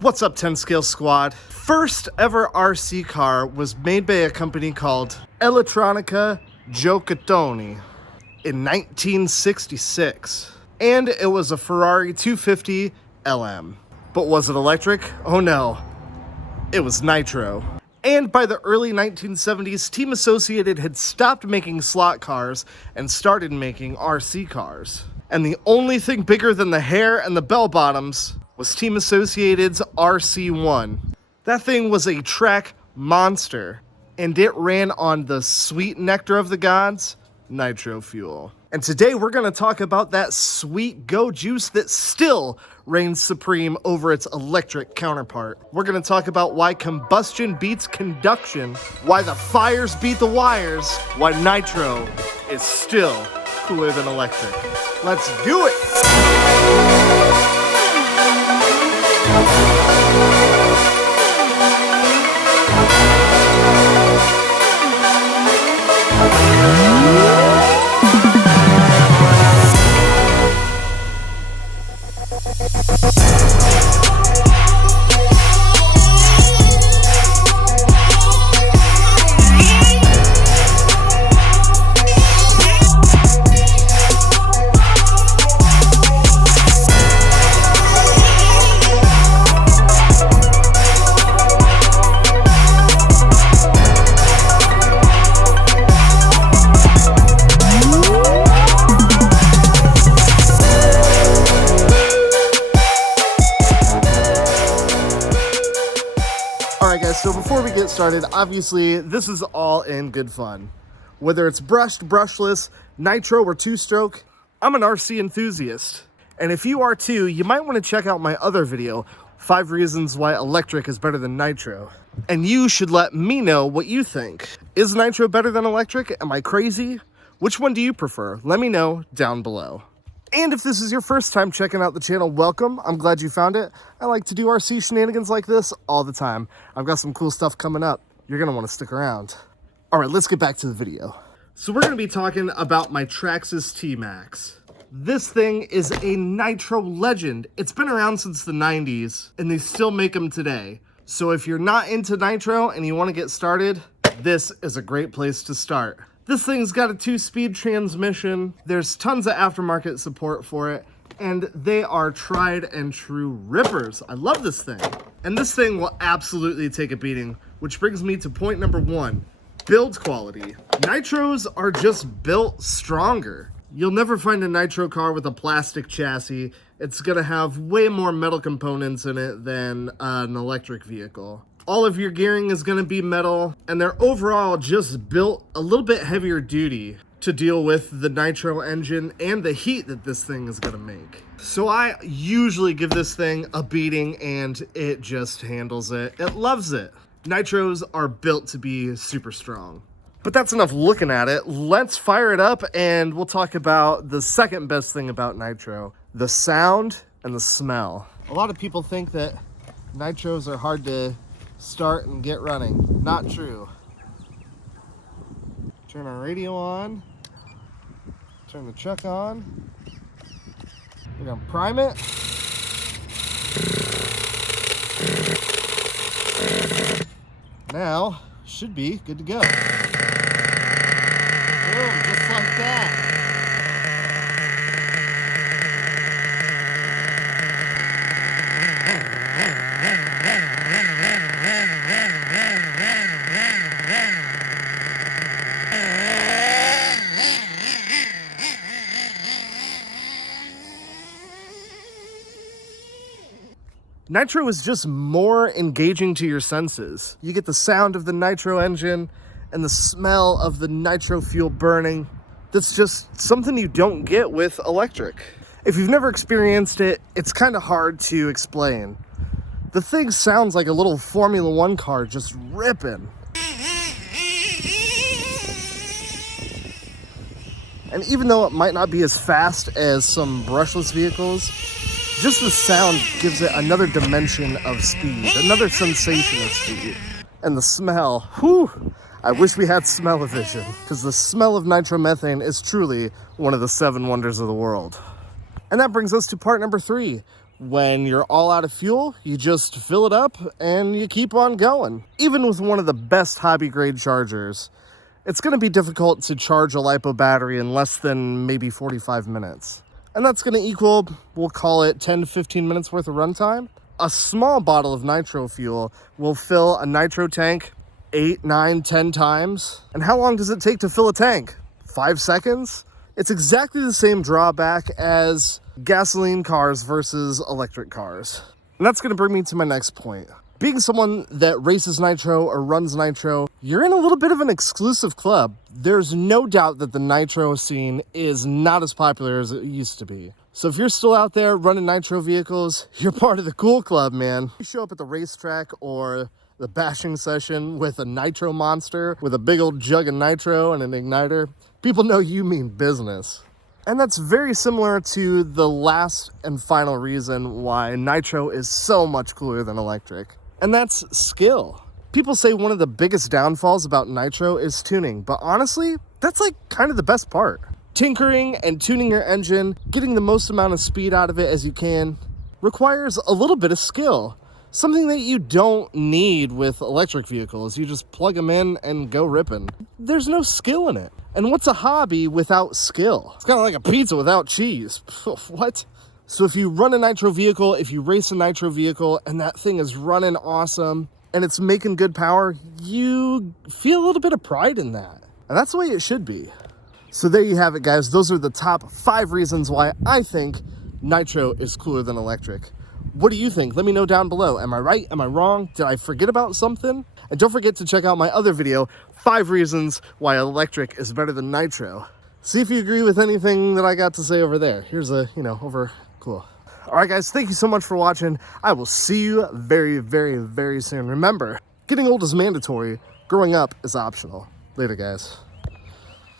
What's up, 10 Scale Squad? First ever RC car was made by a company called Elettronica Giocattoni in 1966. And it was a Ferrari 250 LM. But was it electric? Oh no, it was Nitro. And by the early 1970s, Team Associated had stopped making slot cars and started making RC cars. And the only thing bigger than the hair and the bell bottoms was Team Associated's RC1. That thing was a track monster, and it ran on the sweet nectar of the gods, nitro fuel. And today we're gonna talk about that sweet go juice that still reigns supreme over its electric counterpart. We're gonna talk about why combustion beats conduction, why the fires beat the wires, why nitro is still cooler than electric. Let's do it! So before we get started, obviously this is all in good fun. Whether it's brushed, brushless, nitro, or two-stroke, I'm an RC enthusiast. And if you are too, you might want to check out my other video, 5 reasons why electric is better than nitro. And you should let me know what you think. Is nitro better than electric? Am I crazy? Which one do you prefer? Let me know down below. And if this is your first time checking out the channel, welcome. I'm glad you found it. I like to do RC shenanigans like this all the time. I've got some cool stuff coming up. You're gonna wanna stick around. All right, let's get back to the video. So we're gonna be talking about my Traxxas T-Max. This thing is a nitro legend. It's been around since the 90s, and they still make them today. So if you're not into nitro and you wanna get started, this is a great place to start. This thing's got a 2-speed transmission. There's tons of aftermarket support for it, and they are tried and true rippers. I love this thing. And this thing will absolutely take a beating, which brings me to point number 1, build quality. Nitros are just built stronger. You'll never find a nitro car with a plastic chassis. It's gonna have way more metal components in it than an electric vehicle. All of your gearing is gonna be metal, and they're overall just built a little bit heavier duty to deal with the nitro engine and the heat that this thing is gonna make. So I usually give this thing a beating, and it just handles it. It loves it. Nitros are built to be super strong. But that's enough looking at it. Let's fire it up, and we'll talk about the second best thing about nitro, the sound and the smell. A lot of people think that nitros are hard to start and get running. Not true. Turn our radio on. Turn the truck on. We're gonna prime it. Now, should be good to go. Boom, just like that. Nitro is just more engaging to your senses. You get the sound of the nitro engine and the smell of the nitro fuel burning. That's just something you don't get with electric. If you've never experienced it, it's kind of hard to explain. The thing sounds like a little Formula One car just ripping. And even though it might not be as fast as some brushless vehicles, just the sound gives it another dimension of speed, another sensation of speed. And the smell, whew, I wish we had smell-o-vision, because the smell of nitromethane is truly one of the 7 wonders of the world. And that brings us to part number 3, When you're all out of fuel, you just fill it up and you keep on going. Even with one of the best hobby grade chargers, it's going to be difficult to charge a LiPo battery in less than maybe 45 minutes. And that's going to equal, we'll call it 10 to 15 minutes worth of runtime. A small bottle of nitro fuel will fill a nitro tank 8, 9, 10 times. And how long does it take to fill a tank? 5 seconds? It's exactly the same drawback as gasoline cars versus electric cars. And that's going to bring me to my next point. Being someone that races nitro or runs nitro, you're in a little bit of an exclusive club. There's no doubt that the nitro scene is not as popular as it used to be. So if you're still out there running nitro vehicles, you're part of the cool club, man. You show up at the racetrack or the bashing session with a nitro monster with a big old jug of nitro and an igniter, people know you mean business. And that's very similar to the last and final reason why nitro is so much cooler than electric. And that's skill. People say one of the biggest downfalls about nitro is tuning, but honestly, that's like kind of the best part. Tinkering and tuning your engine, getting the most amount of speed out of it as you can, requires a little bit of skill. Something that you don't need with electric vehicles. You just plug them in and go ripping. There's no skill in it. And what's a hobby without skill? It's kind of like a pizza without cheese. What? So if you run a nitro vehicle, if you race a nitro vehicle, and that thing is running awesome, and it's making good power, you feel a little bit of pride in that. And that's the way it should be. So there you have it, guys. Those are the top 5 reasons why I think nitro is cooler than electric. What do you think? Let me know down below. Am I right? Am I wrong? Did I forget about something? And don't forget to check out my other video, 5 reasons why electric is better than nitro. See if you agree with anything that I got to say over there. Here's a, cool. All right, guys, thank you so much for watching. I will see you very, very, very soon. Remember, getting old is mandatory. Growing up is optional. Later, guys.